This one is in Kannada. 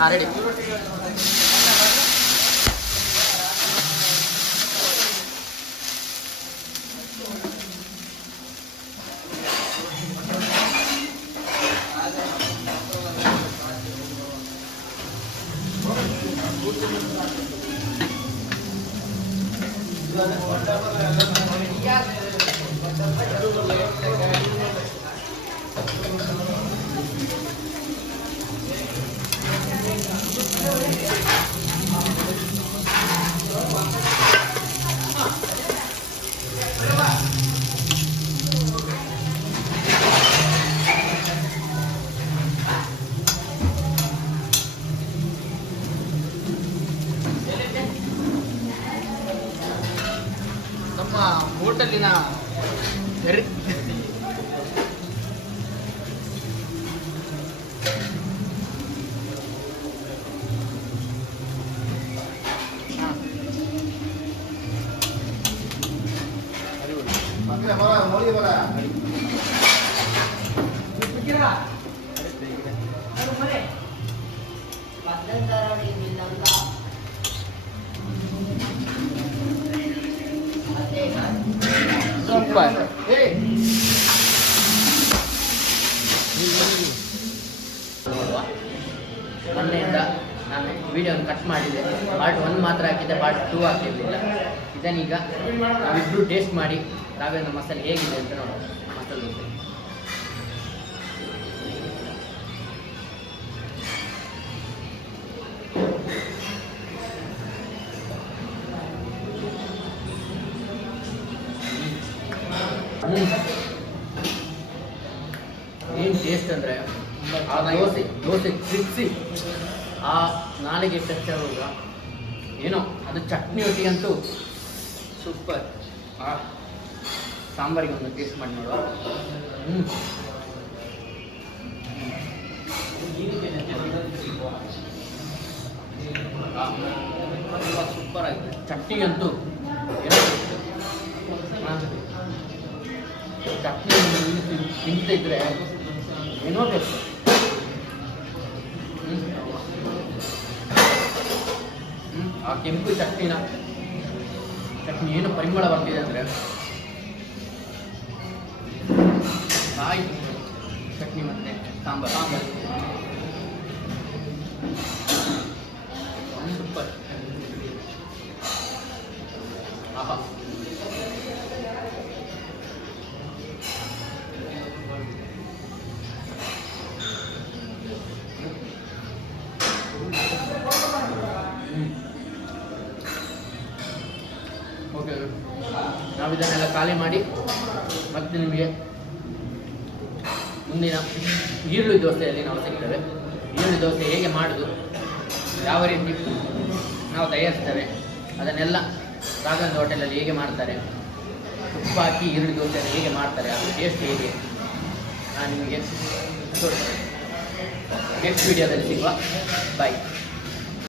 ರೆಡಿ. ನಮ್ಮ ಹೋಟೆಲಿನ ಸೂಪರ್. ಮೊನ್ನೆಯಿಂದ ನಾನು ವಿಡಿಯೋನ ಕಟ್ ಮಾಡಿದೆ. ಪಾರ್ಟ್ 1 ಮಾತ್ರ ಹಾಕಿದ್ದೆ, ಪಾರ್ಟ್ 2 ಹಾಕಿರಲಿಲ್ಲ. ಇದನ್ನೀಗ ನಾವಿಬ್ಬರು ಟೇಸ್ಟ್ ಮಾಡಿ ರಾಘವೇಂದ್ರ ಮಸಾಲೆ ಹೇಗಿದೆ ಅಂತ ನೋಡೋಣ. ಮಸಾಲೆ ದೋಸೆ ಏನು ಟೇಸ್ಟ್ ಅಂದರೆ ಆ ದೋಸೆ ಕ್ರಿಸ್ಪಿ, ಆ ನಾಲಿಗೆ ಟಚ್ ಆಗುವಾಗ ಏನೋ ಅದು ಚಟ್ನಿ ಒಟ್ಟಿಗಂತೂ ಸೂಪರ್. ಸಾಂಬಾರಿಗೆ ಒಂದು ಟೇಸ್ಟ್ ಮಾಡಿ ನೋಡುವ. ಸೂಪರ್ ಆಗಿದೆ. ಚಟ್ನಿಗಂತೂ ಏನೋ ಚಟ್ನಿ ತಿಂತಿದ್ರೆ ಏನೋ ಬೇಕು. ಆ ಕೆಂಪು ಚಟ್ನಿ ಏನು ಪರಿಮಳ ಬರ್ತಿದೆ ಅಂದರೆ ಕಾಯಿ ಚಟ್ನಿ ಮತ್ತು ಸಾಂಬಾರು ಸೂಪರ್. ಆಹಾ, ಓಕೆ. ನಾವು ಇದನ್ನೆಲ್ಲ ಖಾಲಿ ಮಾಡಿ ಮತ್ತೆ ನಿಮಗೆ ಮುಂದಿನ ಈರುಳ್ಳಿ ದೋಸೆಯಲ್ಲಿ ನಾವು ಸಿಗ್ತೇವೆ. ಈರುಳ್ಳಿ ದೋಸೆ ಹೇಗೆ ಮಾಡೋದು, ಯಾವ ರೀತಿ ನಾವು ತಯಾರಿಸ್ತೇವೆ, ಅದನ್ನೆಲ್ಲ ರಾಘವೇಂದ್ರ ಹೋಟೆಲಲ್ಲಿ ಹೇಗೆ ಮಾಡ್ತಾರೆ, ತುಪ್ಪ ಹಾಕಿ ಈರುಳ್ಳಿ ದೋಸೆಯನ್ನು ಹೇಗೆ ಮಾಡ್ತಾರೆ, ಅದು ಟೇಸ್ಟ್ ಹೇಗೆ ನಾನು ನಿಮಗೆ ತೋರಿಸ್ತೇನೆ. ನೆಕ್ಸ್ಟ್ ವಿಡಿಯೋದಲ್ಲಿ ಸಿಗುವ. ಬಾಯ್.